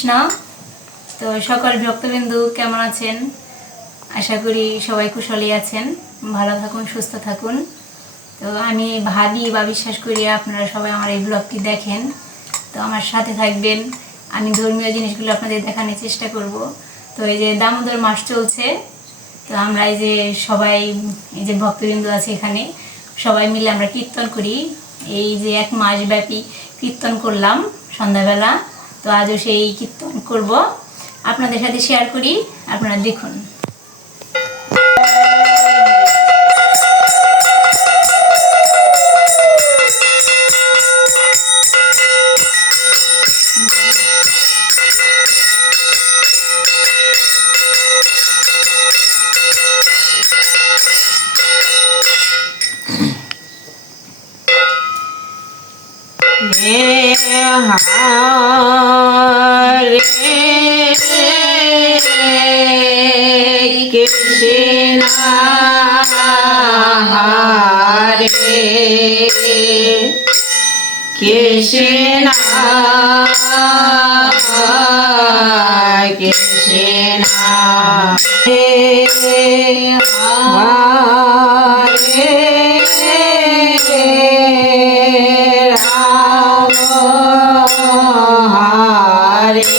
কৃষ্ণ। তো সকল ভক্তবিন্দু কেমন আছেন? আশা করি সবাই কুশলী আছেন, ভালো থাকুন, সুস্থ থাকুন। তো আমি ভাবি বা বিশ্বাস করি আপনারা সবাই আমার এই ব্লগটি দেখেন, তো আমার সাথে থাকবেন। আমি ধর্মীয় জিনিসগুলো আপনাদের দেখানোর চেষ্টা করব। তো এই যে দামোদর মাস চলছে, তো আমরা এই যে সবাই, এই যে ভক্তবৃন্দ আছে এখানে, সবাই মিলে আমরা কীর্তন করি। এই যে 1 মাস ব্যাপী কীর্তন করলাম সন্ধ্যাবেলা। তো আজও সেই কীর্তন করব, আপনাদের সাথে শেয়ার করি, আপনারা দেখুন। हरे कृष्ण हरे कृष्ण कृष्ण राम राम हरे हरे कृष्ण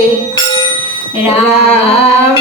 हरे राम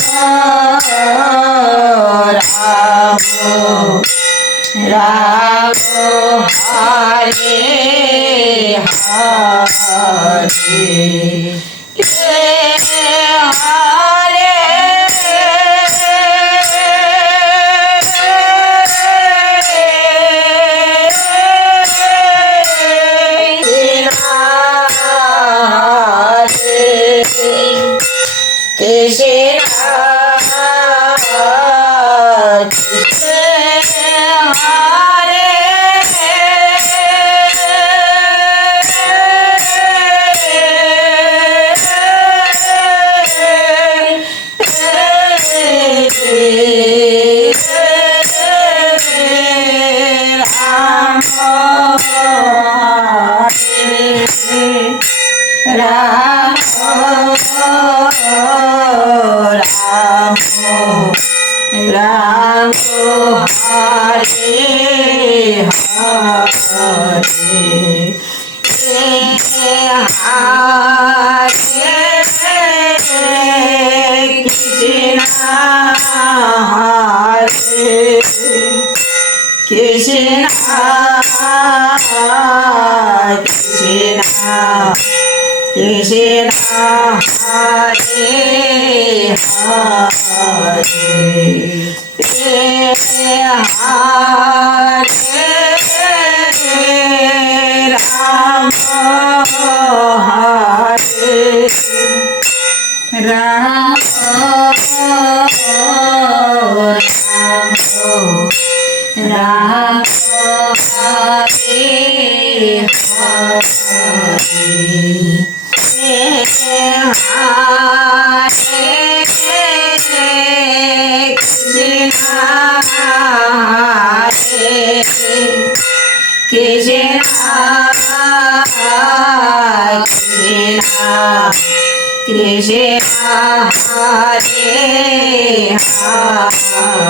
राम राम हरे हरे कृष्ण हरे राम राम राम हरे राम राम राम हरे हरे कृष्ण हरे कृष्ण कृष्ण कृष्ण हरे हरे রাম হরে রাম রাম হরে Krishna Hare Hare Ram Hare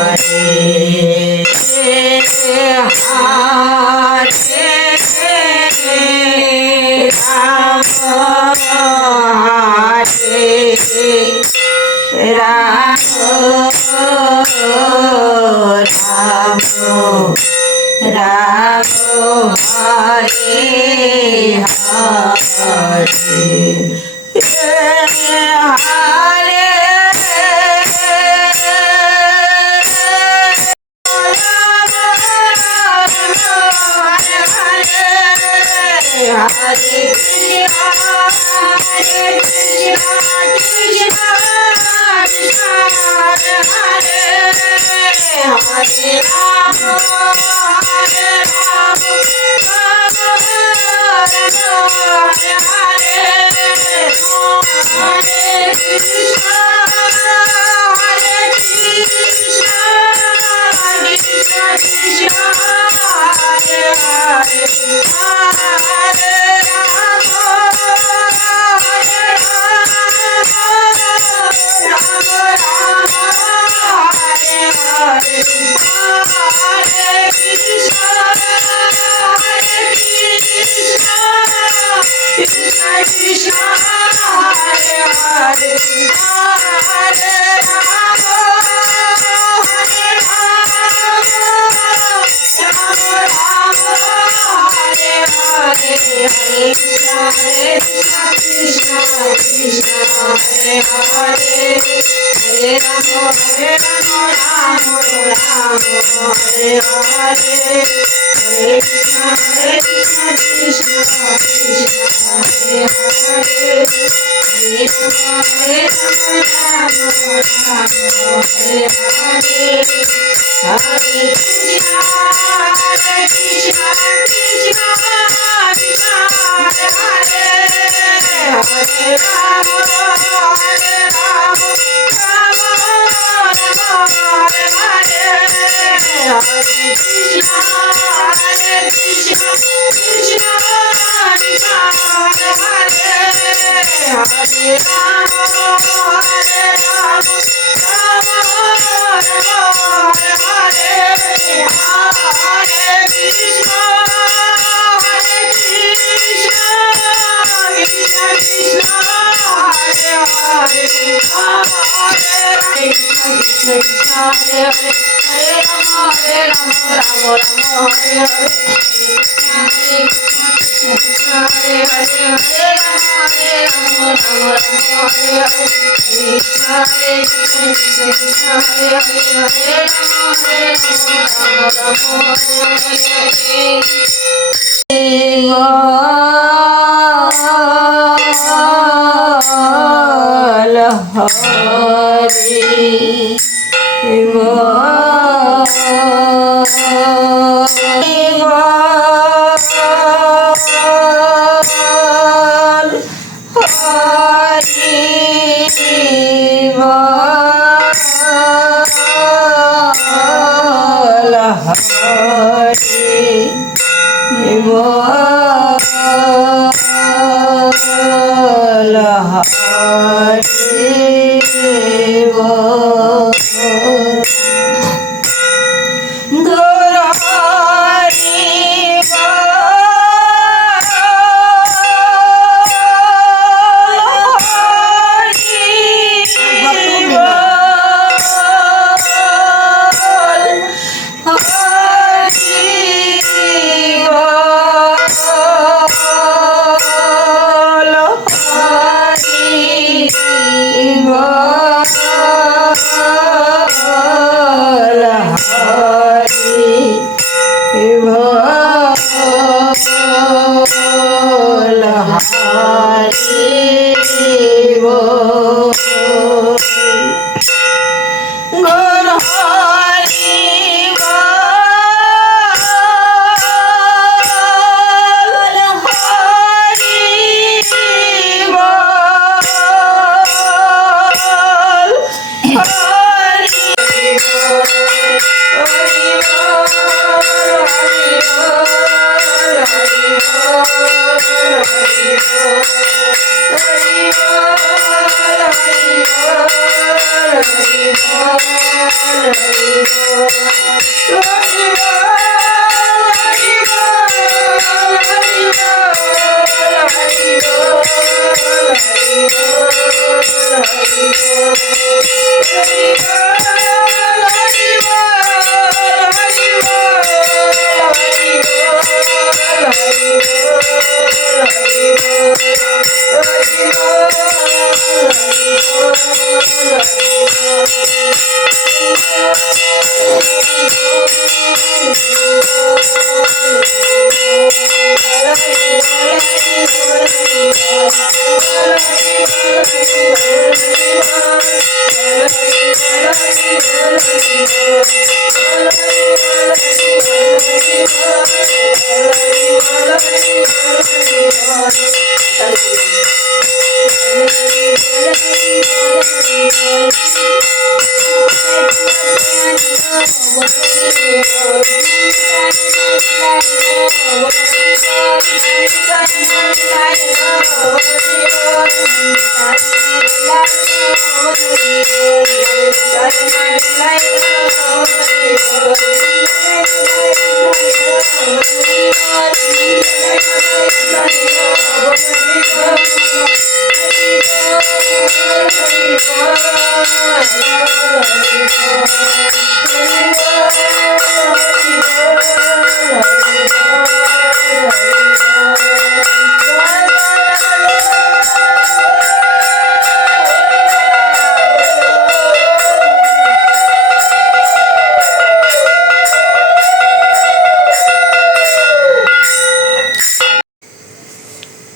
বল হরি বল গৌর হরি বল হরি বল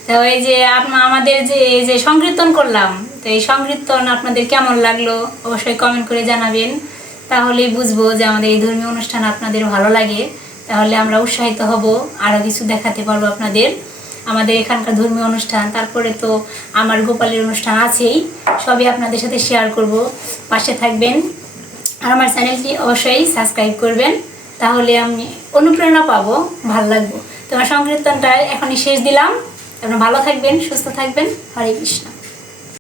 তো এই যে আমাদের যে সংকীর্তন করলাম, তো এই সংকীর্তন আপনাদের কেমন লাগলো অবশ্যই কমেন্ট করে জানাবেন। তাহলেই বুঝবো যে আমাদের এই ধর্মীয় অনুষ্ঠান আপনাদের ভালো লাগে, তাহলে আমরা উৎসাহিত হব, আরও কিছু দেখাতে পারবো আপনাদের আমাদের এখানকার ধর্মীয় অনুষ্ঠান। তারপরে তো আমার গোপালের অনুষ্ঠান আছেই, সবই আপনাদের সাথে শেয়ার করব। পাশে থাকবেন আর আমার চ্যানেলটি অবশ্যই সাবস্ক্রাইব করবেন, তাহলে আমি অনুপ্রেরণা পাবো, ভালো লাগবো। তোমার সংকীর্তনটা এখনই শেষ দিলাম। আপনারা ভালো থাকবেন, সুস্থ থাকবেন। হরে কৃষ্ণ।